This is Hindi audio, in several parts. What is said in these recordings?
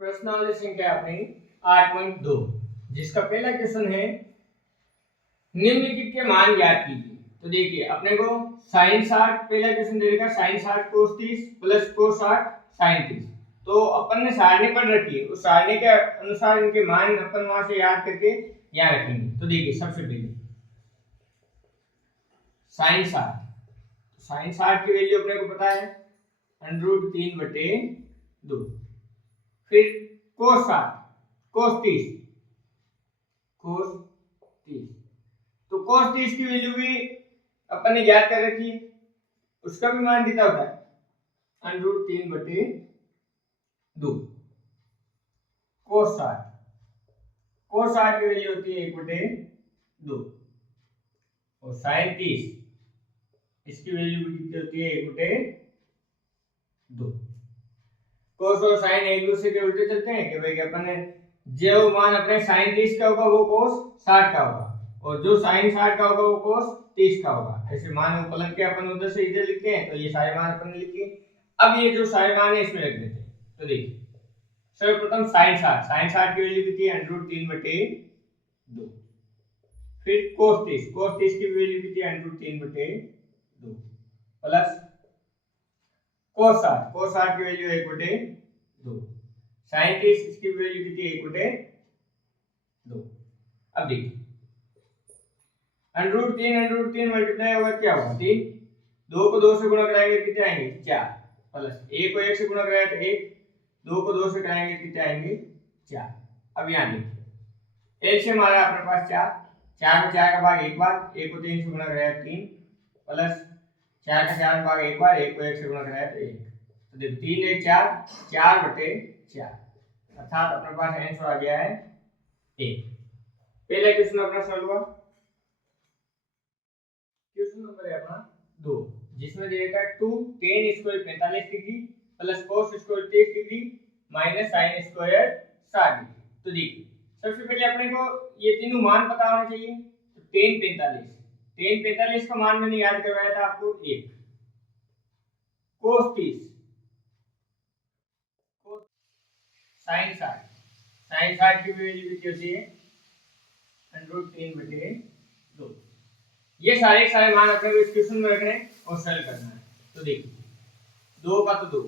प्रश्नावली संख्या अपनी 8.2 जिसका पहला क्वेश्चन है निम्नलिखित के मान ज्ञात कीजिए। तो देखिए अपने को sin 60 पहला क्वेश्चन दे रखा sin 60 cos 30 plus cos 60 sin 30। तो अपन ने सारणी पढ़ रखी है, उस सारणी के अनुसार इनके मान अपन वहां से याद करके यहाँ रखेंगे। तो देखिए सबसे पहले sin 60 की वैल्यू अपने को पता है √3/2। फिर cos 60 cos 30 तो cos 30 की वैल्यू भी अपन ने ज्ञात कर रखी है, उसका भी मान कितना होता है √3/2। cos 60 की वैल्यू होती है 1/2 और sin 30 इसकी वैल्यू भी कितनी होती है 1/2। cos और sin एक दूसरे के उल्टे चलते हैं कि भाई अपन ने जो मान अपने sin 30 का होगा वो cos 60 का होगा और जो sin 60 का होगा वो cos 30 का होगा। ऐसे मान को पलट के अपन उधर से इधर लिखते हैं, तो ये सारे मान अपन ने लिखे। अब ये जो सारे मान है इसमें रख देते हैं। तो देखिए सर्वप्रथम sin 60 की वैल्यू कितनी है √3/2। फिर cos 30 की वैल्यू कितनी है √3/2 प्लस cos 60 की वैल्यू 1/2। sin 30 इसकी वैल्यू कितनी है 1/2। अब देखिए √3 मल्टीप्लाई होगा क्या होगा 3, 2 को 2 से गुणा कराएंगे कितने आएंगे 4 प्लस 1 को 1 से गुणा कराएंगे तो 1, 2 को 2 से कराएंगे कितने आएंगे 4। अब यहाँ देखिए एलसीएम हमारा अपने पास 4 में 4 का भाग एक बार, 1 को 3 से गुणा कराया 3 प्लस 4 का 4 में भाग एक बार, 1 को 1 से गुणा कराया तो 1। तो देखो 3 1 4 अर्थात अपने पास आंसर आ गया है 1। पहला क्वेश्चन अपना सॉल्व हुआ। क्वेश्चन नंबर है अपना 2 जिसमें दे रखा है 2 tan square 45 degree plus cos square 30 degree minus sin square 60 degree. तो देखिए सबसे पहले अपने को ये तीनों मान पता होना चाहिए। तो tan 45 का मान मैंने याद करवाया था आपको 1, cos 30 sin 60 की वैल्यू कितनी होती है √3/2। ये सारे मान अपने को इस क्वेश्चन में रखने और सॉल्व करना है। तो देखिए 2 का तो 2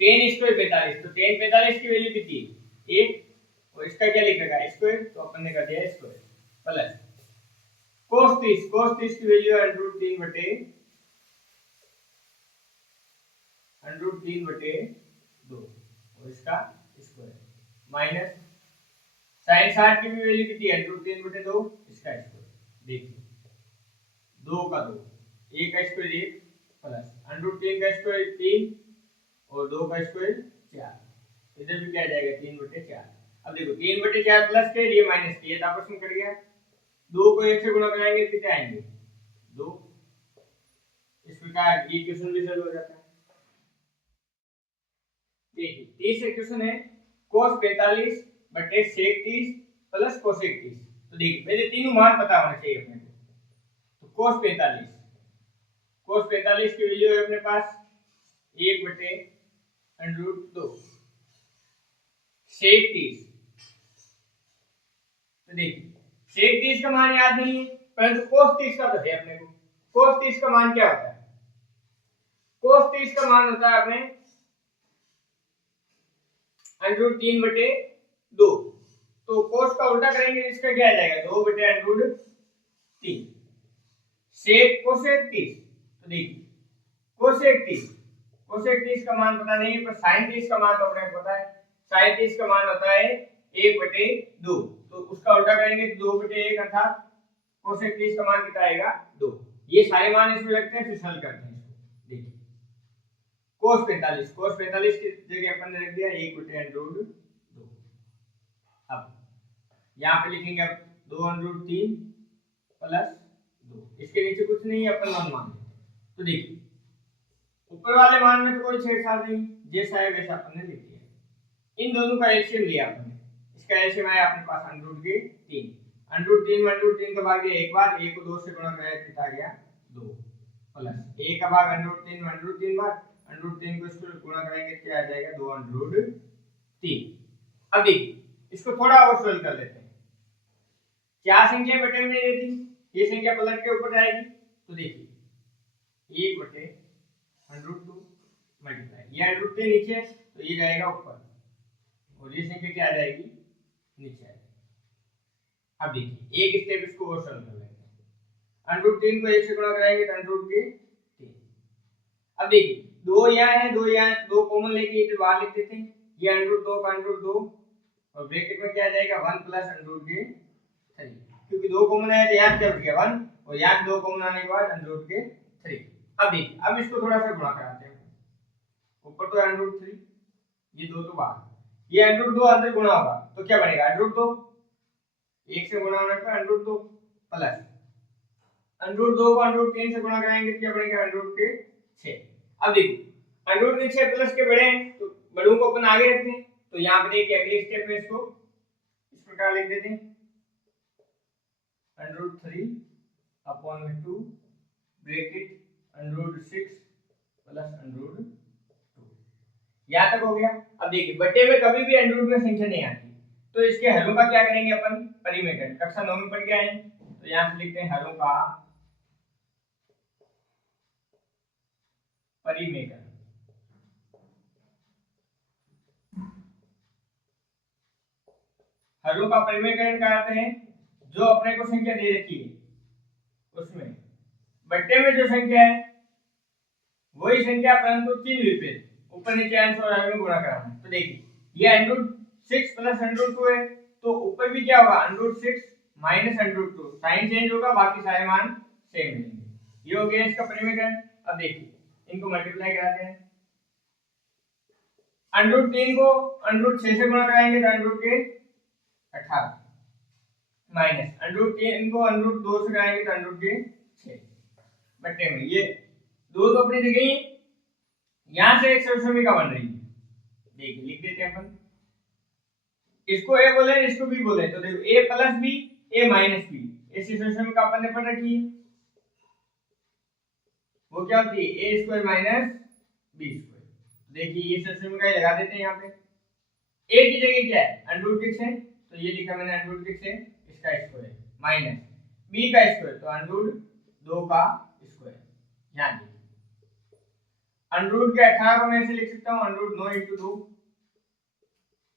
tan स्क्वायर 45, तो tan 45 की वैल्यू कितनी है 1 और इसका क्या लिखेगा स्क्वायर, तो अपन ने कर दिया स्क्वायर प्लस cos 30 की वैल्यू है √3/2 और इसका स्क्वायर माइनस sin 60 की भी वैल्यू कितनी है √3/2 इसका स्क्वायर। देखिए 2 का 2 1 का स्क्वायर 1 प्लस √3 का स्क्वायर 3 और 2 का स्क्वायर 4, इधर भी क्या आ जाएगा 3/4। अब देखो 3/4 प्लस के ये माइनस के ये आपस में कट गया, 2 को 1 से गुणा कराएंगे कितने आएंगे 2। इस प्रकार ये क्वेश्चन भी सॉल्व हो जाता है। देखिए तीसरा क्वेश्चन है cos 45 sec 30 प्लस cosec 30। तो देखिए पहले तीनों मान पता होना चाहिए अपने को। तो cos 45 की वैल्यू है अपने पास 1/√2 sec 30। तो देखिए sec 30 का मान याद नहीं है परंतु cos 30 का तो है अपने को। cos 30 का मान क्या होता है, cos 30 का मान होता है अपने √3/2। तो cos का उल्टा करेंगे इसका क्या आ जाएगा 2/√3 sec cosec 30। तो देखिए cosec 30 का मान पता नहीं है पर sin 30 का मान तो अपने को पता है। sin 30 का मान होता है 1/2, तो उसका उल्टा करेंगे 2/1 अर्थात cosec 30 का मान कितना आएगा 2। ये सारे मान इसमें लगते हैं फिर हल करते हैं इसको। देखिए cos 45 की जगह अपन ने रख दिया 1/√2। अब यहाँ पे लिखेंगे अब 2/3 प्लस 2, इसके नीचे कुछ नहीं है अपन 1 मान लेते। तो देखिए ऊपर वाले मान में तो कोई छेड़छाड़ नहीं, जैसा है वैसा अपन ने लिख दिया। इन दोनों का एलसीएम लिया अपन ने, इसका एलसीएम आया अपने पास √3 √3 का भाग एक बार, 1 को 2 से गुणा कराया कितना आ गया 2 प्लस 1 का भाग √3 बार, √3 को इसको गुणा करेंगे क्या आ जाएगा 2/3 अब देखिए इसको थोड़ा और सोल्व कर लेते हैं। क्या संख्या बटे में नहीं रहती, ये संख्या पलट के ऊपर जाएगी, तो देखिए 1 बटे √2 मल्टीप्लाई, ये √2 नीचे तो ये जाएगा ऊपर और ये संख्या क्या आ जाएगी नीचे आएगी। अब देखिए एक स्टेप इसको और सोल्व कर लेते हैं। √3 को 1 से गुणा कराएंगे तो √3। अब देखिए दो यहाँ है, दो यहाँ, दो कॉमन लेके इधर बाहर लिख देते हैं, ये √2 का √2 और ब्रैकेट में क्या आ जाएगा 1 प्लस √3, क्योंकि दो कॉमन आया तो यहाँ क्या बच गया 1 और यहाँ दो कॉमन आने के बाद √3। अब देखिए अब इसको थोड़ा सा गुणा कराते हैं, ऊपर तो √3, ये दो तो बाहर, ये √2 अंदर गुणा होगा तो क्या बनेगा √2, 1 से गुणा होने पर √2 प्लस √2 को √3 से गुणा कराएंगे तो क्या बनेगा √6। अब देखिए √6 प्लस के बड़े हैं तो बड़ों को अपन आगे रखते हैं, तो यहाँ पे देखिए अगले स्टेप में इसको इस प्रकार लिख देते हैं √3/2 ब्रैकेट √6 प्लस √2। यहाँ तक हो गया। अब देखिए बटे में कभी भी √ में संख्या नहीं आती तो इसके हलों का क्या करेंगे अपन परिमेय, कक्षा 9 में पढ़ के आए हैं, तो यहाँ से लिखते हैं हलों का परिमेय। हलों का परिमेयकरण करते हैं, जो अपने को संख्या दे रखी है उसमें बट्टे में जो संख्या है वही संख्या परंतु चिन्ह विपरीत ऊपर नीचे अंश और हर में गुणा कराना है। तो देखिए ये √6 प्लस √2 है तो ऊपर भी क्या होगा √6 माइनस √2, साइन चेंज होगा बाकी सारे मान सेम रहेंगे। ये हो गया इसका परिमेयकरण। अब देखिए इनको मल्टीप्लाई कराते हैं, √3 को √6 से गुणा कराएंगे तो √18 माइनस √3 को √2 से कराएंगे तो √6 बट्टे में ये दो तो अपनी जगह ही, यहां से एक सरसमिका बन रही है, देखिए लिख देते हैं अपन, इसको a बोले इसको b बोले, तो देखो a plus b a minus b, ऐसी सरसमिका अपन ने पढ़ रखी है, वो क्या होती है a² माइनस b²। देखिए ये सरसमिका लगा देते हैं, यहाँ पे a की जगह क्या है √6 है तो ये लिखा मैंने √6 है इसका स्क्वायर माइनस b का स्क्वायर तो √2 का स्क्वायर। ध्यान दीजिए √ के 18 को मैं ऐसे लिख सकता हूँ √9 × 2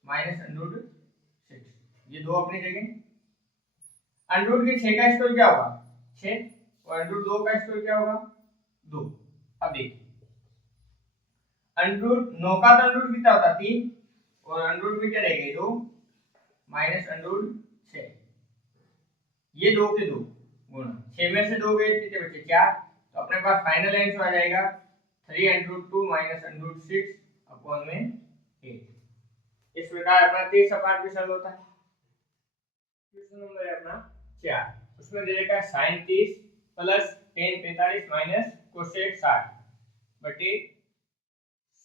माइनस √6, ये दो अपनी जगह। √ के 6 का स्क्वायर क्या होगा 6 और √2 का स्क्वायर क्या होगा 2। अब देखिए √9 का तो √ कितना होता 3 और √ में क्या रहेगा 2 माइनस √6, ये 2 के 2 गुणा 6 में से 2 गए कितने बचे 4, तो अपने पास फाइनल आंसर आ जाएगा 3 √2 माइनस √6 अपॉन में 8। इस प्रकार अपना 30 पार्ट भी सॉल्व होता है। क्वेश्चन नंबर है अपना 4, उसमें दे रखा है sin 30 plus tan 45 minus cosec 60 बटे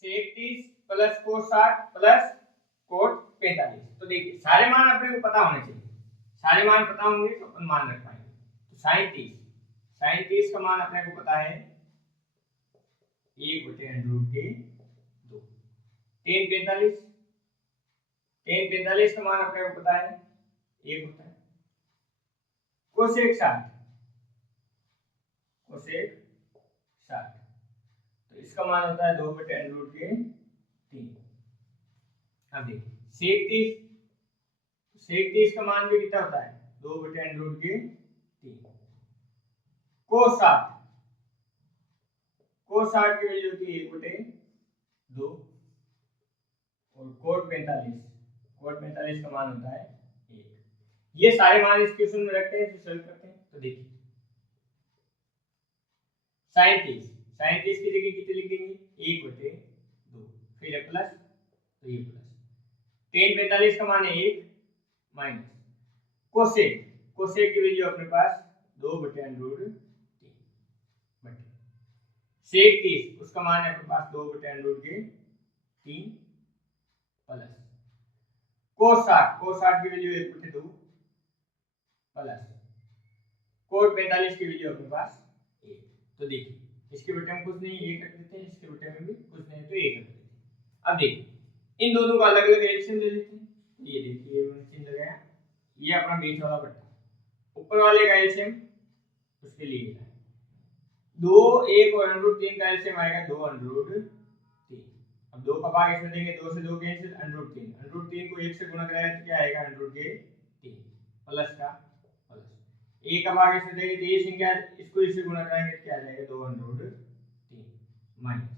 sec 30 plus cos 60 plus cot 45। तो देखिए सारे मान अपने को पता होने चाहिए, सारे मान पता होंगे तो अपन मान रख पाएंगे। तो sin 30 का मान अपने को पता है 1 बटे √2। tan 45 का मान अपने को पता है 1 होता है। cosec 60 तो इसका मान होता है 2 बटे √3। अब देखिए sec 30 का मान भी कितना होता है 2 बटे √3। cos 60 की वैल्यू होती है 1 बटे 2 और cot 45 का मान होता है 1। ये सारे मान इस क्वेश्चन में रखते हैं, फिर सॉल्व करते हैं। तो देखिए sin 30 की जगह कितने लिख देंगे 1 बटे 2, फिर है प्लस तो ये प्लस, tan 45 का मान है 1 माइनस cosec की वैल्यू अपने पास 2 बटे √3 बटे sec 30 उसका मान है अपने पास 2 बटे √3 प्लस cos 60 की वैल्यू 1 बटे 2 प्लस cot 45 की वैल्यू अपने पास 1। तो देखिए इसके बटे में कुछ नहीं 1 रख देते हैं, इसके बटे में भी कुछ नहीं तो 1 रख देते हैं। अब देखिए इन दोनों का अलग अलग एलसीएम ले लेते हैं, ये देखिए ये मैंने चिन्ह लगाया, ये अपना बीच वाला बट्टा, ऊपर वाले का एलसीएम उसके लिए है 2 1 और √3 का एलसीएम आएगा 2 √3। अब 2 का भाग इसमें देंगे, 2 से 2 कैंसिल, √3 √3 को 1 से गुणा कराया तो क्या आएगा √3 प्लस का प्लस, 1 का भाग इसमें देंगे तो ये संख्या इसको इससे गुणा कराएंगे तो क्या आ जाएगा 2 √3 माइनस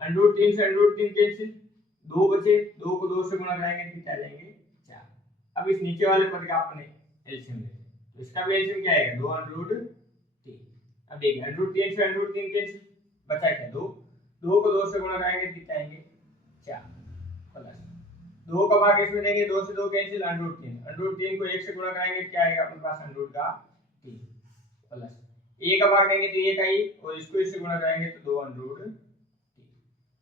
√3 से √3 कैंसिल, 2 बचे, 2 को 2 से गुणा कराएंगे तो कितना आ जाएंगे 4। अब इस नीचे वाले पद का अपने एलसीएम लेते हैं, तो इसका भी एलसीएम क्या आएगा 2 √3। अब देखिए √3 से √3 कैंसिल, बचा क्या 2, 2 को 2 से गुणा कराएंगे तो कितना आएंगे 4 प्लस 2 का भाग इसमें देंगे, 2 से 2 कैंसिल, √3 को 1 से गुणा कराएंगे तो क्या आएगा अपने पास √3 प्लस 1 का भाग देंगे तो 1 आई और इसको इससे गुणा कराएंगे तो 2 √3।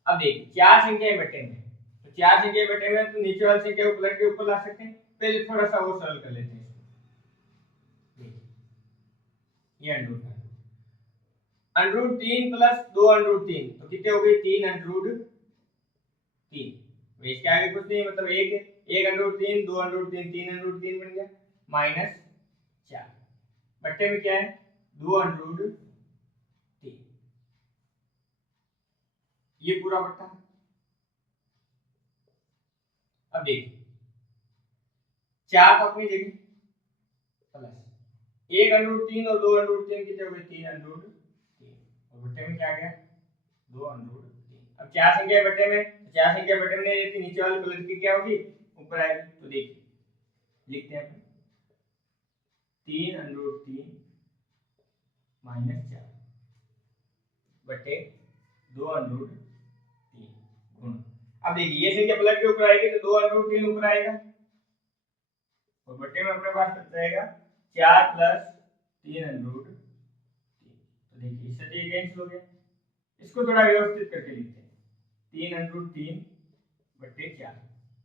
अब देखिए चार संख्याएं बटे में, तो चार संख्याएं बटे में तो नीचे वाली संख्या को पलट के ऊपर ला सकते हैं, पहले थोड़ा सा और सरल कर लेते हैं इसको। देखिए ये √3 प्लस 2 √3 तो कितने हो गए 3 √3, इसके आगे कुछ नहीं मतलब 1 है, 1 √3 2 √3 3 √3 बन गया माइनस 4 बट्टे में क्या है 2 √3, ये पूरा बट्टा। अब देखिए 4 तो अपनी जगह प्लस 1 √3 और 2 √3 कितने हो गए 3 √3 और बट्टे में क्या आ गया 2 √3। अब चार संख्या बट्टे में, तो चार संख्या बट्टे में नहीं रहती, नीचे वाली पलट की क्या होगी ऊपर आएगी, तो देखिए लिखते हैं अपन 3 √3 माइनस 4 बटे 2 √3 गुण। अब देखिए ये संख्या पलट के ऊपर आएगी तो 2 √3 ऊपर आएगा और बट्टे में अपने पास बच जाएगा 4 प्लस 3 √3। तो देखिए इससे ये कैंसिल हो गया, इसको थोड़ा व्यवस्थित करके लिखते हैं 3 √3 बटे 4,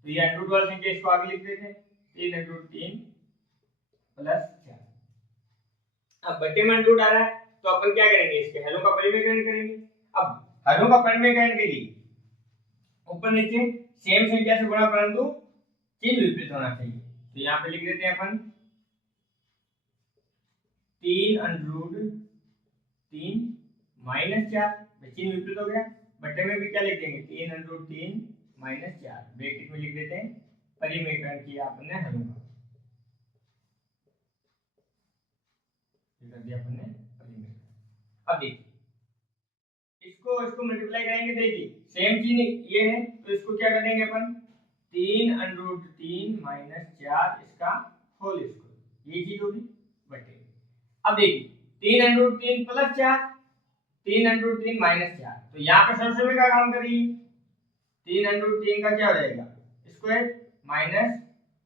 तो ये √ वाली संख्या इसको आगे लिख देते हैं 3 √3 प्लस 4। अब बट्टे में √ आ रहा है तो अपन क्या करेंगे इसके हलों का परिमेयकरण करेंगे। अब हलों का परिमेयकरण के लिए ऊपर नीचे सेम संख्या से गुणा परंतु चिन्ह विपरीत होना चाहिए, तो यहाँ पे लिख देते हैं अपन 3 √3 माइनस 4, चिन्ह विपरीत हो गया, बट्टे में भी क्या लिख देंगे 3 √3 माइनस 4, ब्रैकेट में लिख देते हैं परिमेयकरण किया आपने हलों का, कर दिया अपन ने परिमेयकरण। अब देखिए इसको मल्टीप्लाई करेंगे, देखिए सेम चीज ये है तो इसको क्या कर देंगे अपन 3 √3 माइनस 4 इसका होल स्क्वायर, ये चीज होगी बटे। अब देखिए 3 √3 प्लस 4 3 √3 माइनस 4, तो यहाँ पे सरसमे का काम करिए 3 √3 का क्या हो जाएगा स्क्वायर माइनस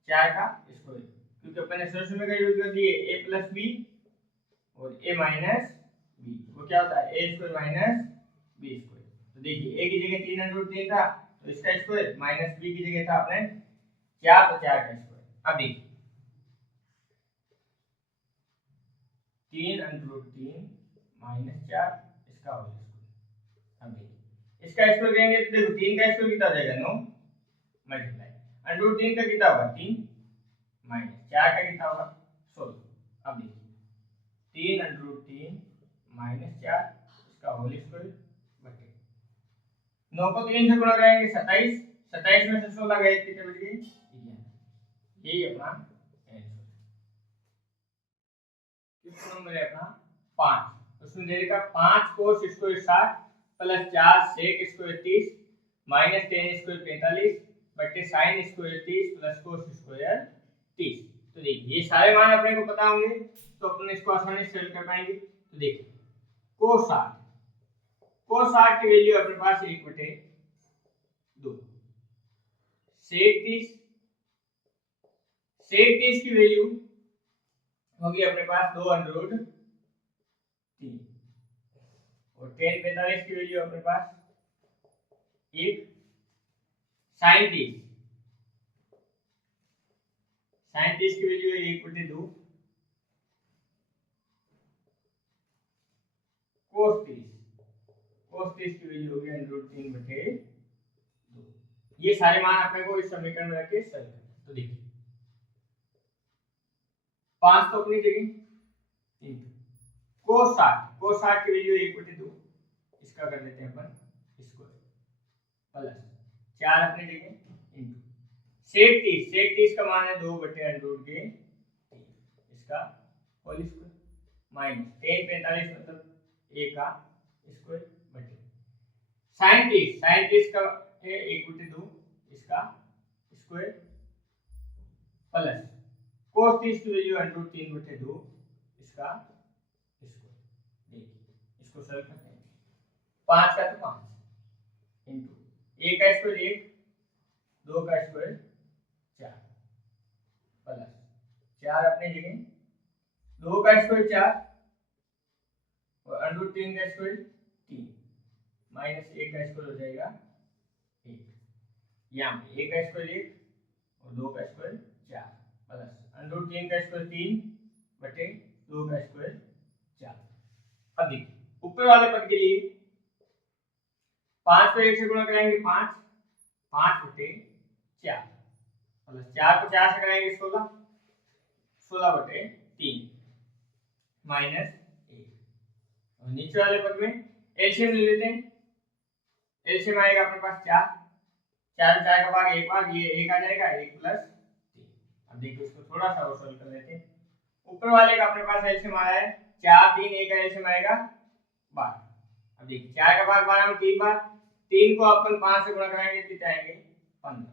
4 का स्क्वायर, क्योंकि अपन ने सरसमे का यूज कर दिए a प्लस b और a माइनस b, वो क्या होता है a square minus b square. तो देखिए a की जगह 3 √3 था तो इसका स्क्वायर माइनस b की जगह था अपने 4 तो 4 का स्क्वायर। अब देखिए 3 √3 माइनस 4 इसका होल स्क्वायर। अब देखिए इसका स्क्वायर करेंगे तो देखो 3 का स्क्वायर कितना हो जाएगा 9 मल्टीप्लाई √3 का कितना होगा 3 माइनस 4 का कितना होगा 16। अब देखिए 3 √3 माइनस 4 इसका होल स्क्वायर बटे 9 को 3 से गुणा करेंगे 27, 27 में से 16 गए कितने बच गए 11, यही अपना आंसर। कितना नंबर है अपना 5, उसमें दे देगा 5 cos square 60 plus 4 sec square 30 minus 10 square 45 बटे sin square 30 plus cos square 30। तो देखिए ये सारे मान अपने को पता होंगे तो अपन इसको आसानी से सॉल्व कर पाएंगे। तो देखिए cos 60 की वैल्यू अपने पास 1/2, sec 30 की वैल्यू होगी अपने पास 2 √3 और tan 45 की वैल्यू अपने पास 1, sin 30 की वैल्यू है 1/2, cos 30 की वैल्यू होगी √3/2। ये सारे मान अपने को इस समीकरण में रख के सॉल्व करना है। तो देखिए 5 तो अपनी जगह इंटू cos 60 की वैल्यू 1/2, इसका कर देते हैं अपन स्क्वायर प्लस 4 अपनी जगह इंटू sec 30 का मान है 2/√3, इसका होल स्क्वायर माइनस tan 45 मतलब a का स्क्वायर बटे sin 30 का है 1/2, इसका स्क्वायर प्लस cos 30 की वैल्यू √3/2, इसका स्क्वायर। देखिए इसको सॉल्व करते हैं, 5 का तो 5 इंटू 1 का स्क्वायर 1, 2 का स्क्वायर 4 प्लस 4 अपनी जगह, 2 का स्क्वायर 4 और √3 का स्क्वायर 3 माइनस 1 का स्क्वायर हो जाएगा 1, यहाँ पे 1 का स्क्वायर 1 और 2 का स्क्वायर 4 प्लस √3 का स्क्वायर 3 बटे 2 का स्क्वायर 4। अब देखिए ऊपर वाले पद के लिए 5 को 1 से गुणा कराएंगे 5 बटे 4 प्लस 4 को 4 से कराएंगे 16 बटे 3 माइनस 1। और नीचे वाले पद में एलसीएम ले लेते हैं, एलसीएम आएगा अपने पास 4 का भाग 1 भाग ये 1 आ जाएगा 1 प्लस 3। अब देखिए इसको थोड़ा सा और सॉल्व कर लेते हैं। ऊपर वाले का अपने पास एलसीएम आया है 4 3, 1 का एलसीएम आएगा 12। अब देखिए 4 का भाग 12 में 3 बार, 3 को अपन 5 से गुणा कराएंगे तो कितना आएंगे 15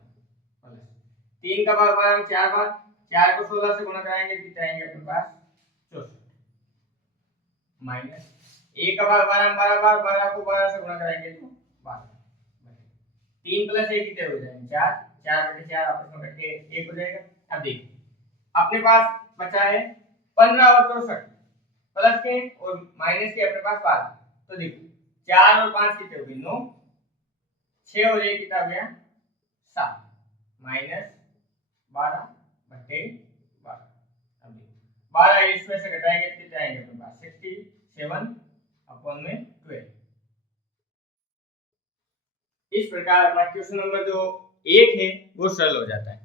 प्लस 3 का भाग 12 में 4 बार, 4 को 16 से गुणा कराएंगे तो कितना आएंगे अपने पास 64 माइनस 1 का भाग 12 में 12 बार, 12 को 12 से गुणा कराएंगे तो 12 3 प्लस 1 कितने हो जाएंगे 4, 4 बटे 4 आपस में कट के 1 हो जाएगा। अब देखिए अपने पास बचा है 15 और 64 प्लस के और माइनस के अपने पास 12, तो देखो 4 और 5 कितने हो गए 9, 6 और 1 कितना हो गया 7 माइनस 12 बटे 12। अब देखो 12 इसमें से घटाएंगे तो कितने आएंगे अपने पास 67 अपॉन में 12। इस प्रकार अपना क्वेश्चन नंबर जो 1 है वो सरल हो जाता है।